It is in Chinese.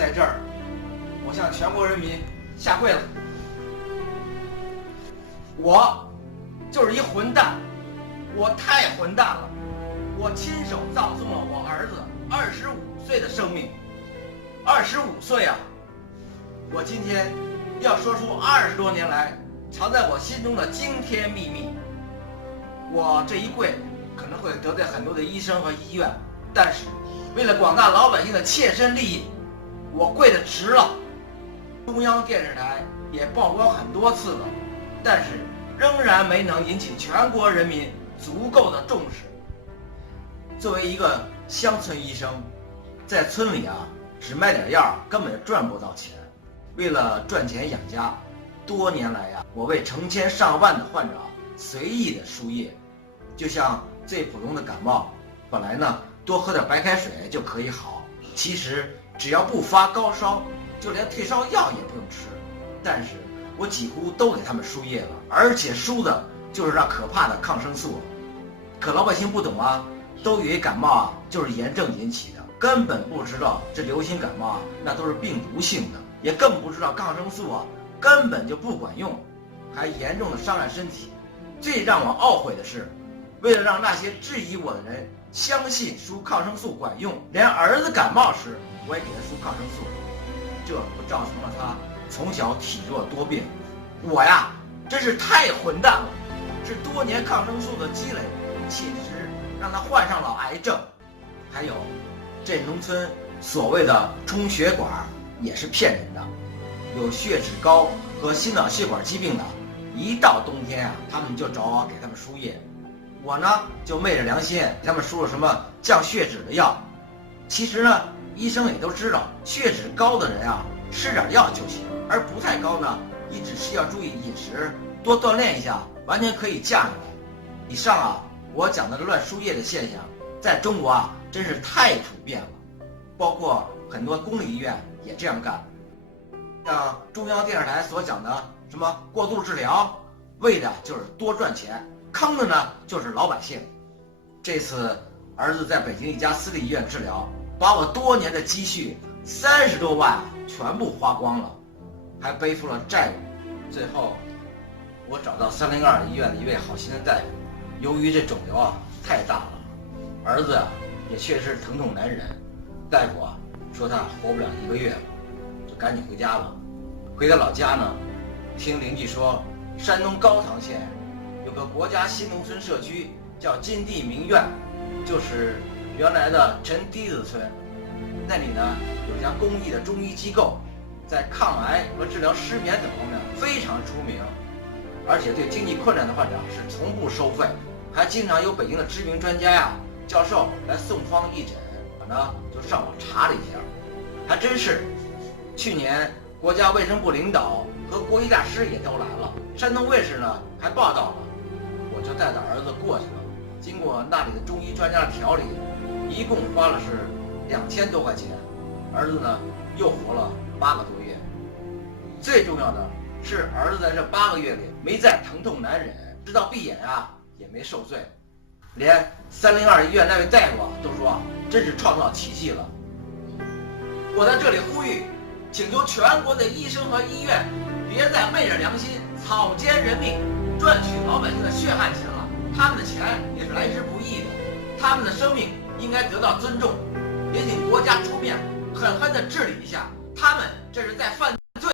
在这儿，我向全国人民下跪了。我就是一混蛋，我太混蛋了！我亲手葬送了我儿子25岁的生命。25岁啊！我今天要说出20多年来藏在我心中的惊天秘密。我这一跪可能会得罪很多的医生和医院，但是为了广大老百姓的切身利益，我跪得值了。中央电视台也曝光很多次了，但是仍然没能引起全国人民足够的重视。作为一个乡村医生，在村里只卖点药根本赚不到钱。为了赚钱养家，多年来我为成千上万的患者随意的输液。就像最普通的感冒，本来多喝点白开水就可以好，其实只要不发高烧，就连退烧药也不用吃。但是我几乎都给他们输液了，而且输的就是那可怕的抗生素。可老百姓不懂都以为感冒就是炎症引起的，根本不知道这流行感冒那都是病毒性的，也更不知道抗生素根本就不管用，还严重的伤害身体。最让我懊悔的是，为了让那些质疑我的人相信输抗生素管用，连儿子感冒时我也给他输抗生素，这不造成了他从小体弱多病。我真是太混蛋了，是多年抗生素的积累，侵蚀让他患上了癌症。还有这农村所谓的充血管也是骗人的，有血脂高和心脑血管疾病的，一到冬天他们就找我给他们输液。我就昧着良心给他们输了什么降血脂的药。其实医生也都知道，血脂高的人吃点药就行，而不太高你只是要注意饮食，多锻炼一下，完全可以降下来。以上我讲的乱输液的现象，在中国真是太普遍了，包括很多公立医院也这样干。像中央电视台所讲的什么过度治疗，为的就是多赚钱，坑的就是老百姓。这次儿子在北京一家私立医院治疗，把我多年的积蓄30多万全部花光了，还背负了债务。最后我找到302医院的一位好心的大夫，由于这肿瘤太大了，儿子也确实是疼痛难忍，大夫说他活不了1个月了，就赶紧回家了。回到老家听邻居说，山东高唐县有个国家新农村社区叫金地名院，就是原来的陈堤子村。那里有一家公益的中医机构，在抗癌和治疗失眠等方面非常出名，而且对经济困难的患者是从不收费，还经常有北京的知名专家教授来送方义诊。我就上网查了一下，还真是。去年国家卫生部领导和国医大师也都来了，山东卫视还报道了，我就带着儿子过去了。经过那里的中医专家的调理，一共花了是2000多块钱，儿子又活了8个多月。最重要的是，儿子在这8个月里没再疼痛难忍，直到闭眼也没受罪。连302医院那位大夫都说真是创造奇迹了。我在这里呼吁，请求全国的医生和医院别再昧着良心草菅人命，赚取老百姓的血汗钱了。他们的钱也是来之不易的，他们的生命应该得到尊重。也请国家出面狠狠地治理一下，他们这是在犯